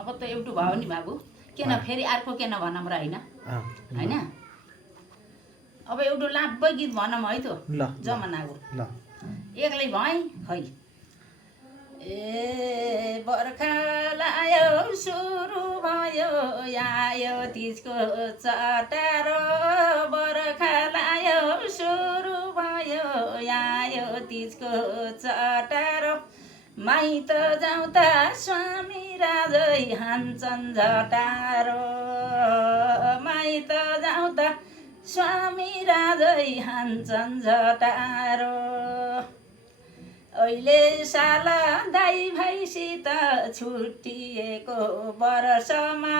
अब त एउटा भयो नि बाबु किन फेरि अर्को किन भनौँ र होइन होइन अब एउटा लाभै गीत भनौँ है त जमानाको एक्लै भएँ खै ए बर्खा लायो सुरु भयो आयो तिजको चटारो बर्खा लायो सुरु भयो आयो तिजको चटारो माइत जाउँदा स्वामी राजै हान्छन् झटारो माइत जाउँदा स्वामी राजै हान्छन् झटारो अहिले साला दाइ भाइसित छुट्टिएको वर्षमा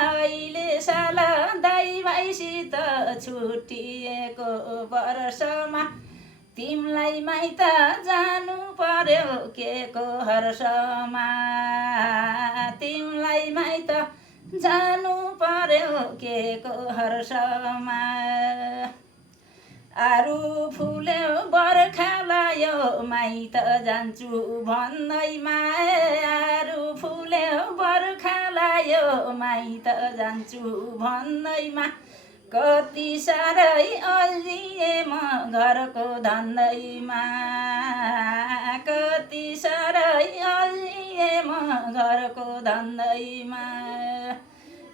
अहिले साला दाइ भाइसित छुट्टिएको वर्षमा तिमीलाई माइत जानु पर्यो के को हर्षमा तिमीलाई माइत जानु पर्यो के को हर्षमा आरु फुल्यो बर्खा लायो माइत जान्छु भन्दैमा आरु फुल्यो बर्खा लायो माइत जान्छु भन्दैमा कति साह्रै अल्झिए म घरको धन्दैमा कति साह्रै अल्झिए म घरको धन्दैमा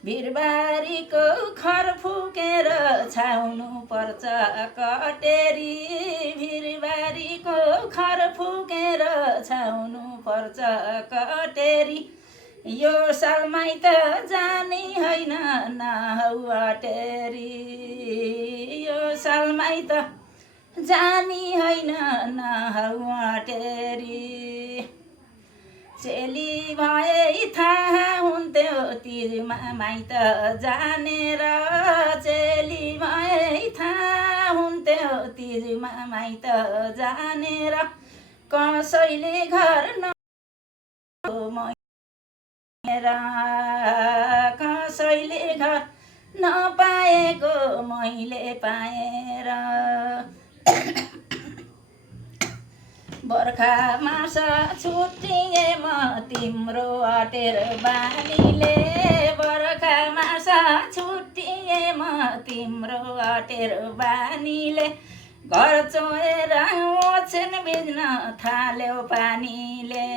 भिरबारीको खर फुकेर छाउनु पर्छ कटेरी भिरबारीको खर फुकेर छाउनु पर्छ कटेरी यो साल माइत जाने होइन नहौ अटेरी यो साल माइत जाने होइन नहौ अटेरी चेली भए थाहा हुन्थ्यो तिजमा माइत जानेर चेली भए थाहा हुन्थ्यो तिजमा माइत जानेर कसैले घर कसैले घर नपाएको मैले पाएर बर्खा मास छुट्टिए म तिम्रो अटेर बानीले बर्खा मास छुट्टिए म तिम्रो अटेर बानीले घर चोएर ओछ्यान भिज्न थाल्यो पानीले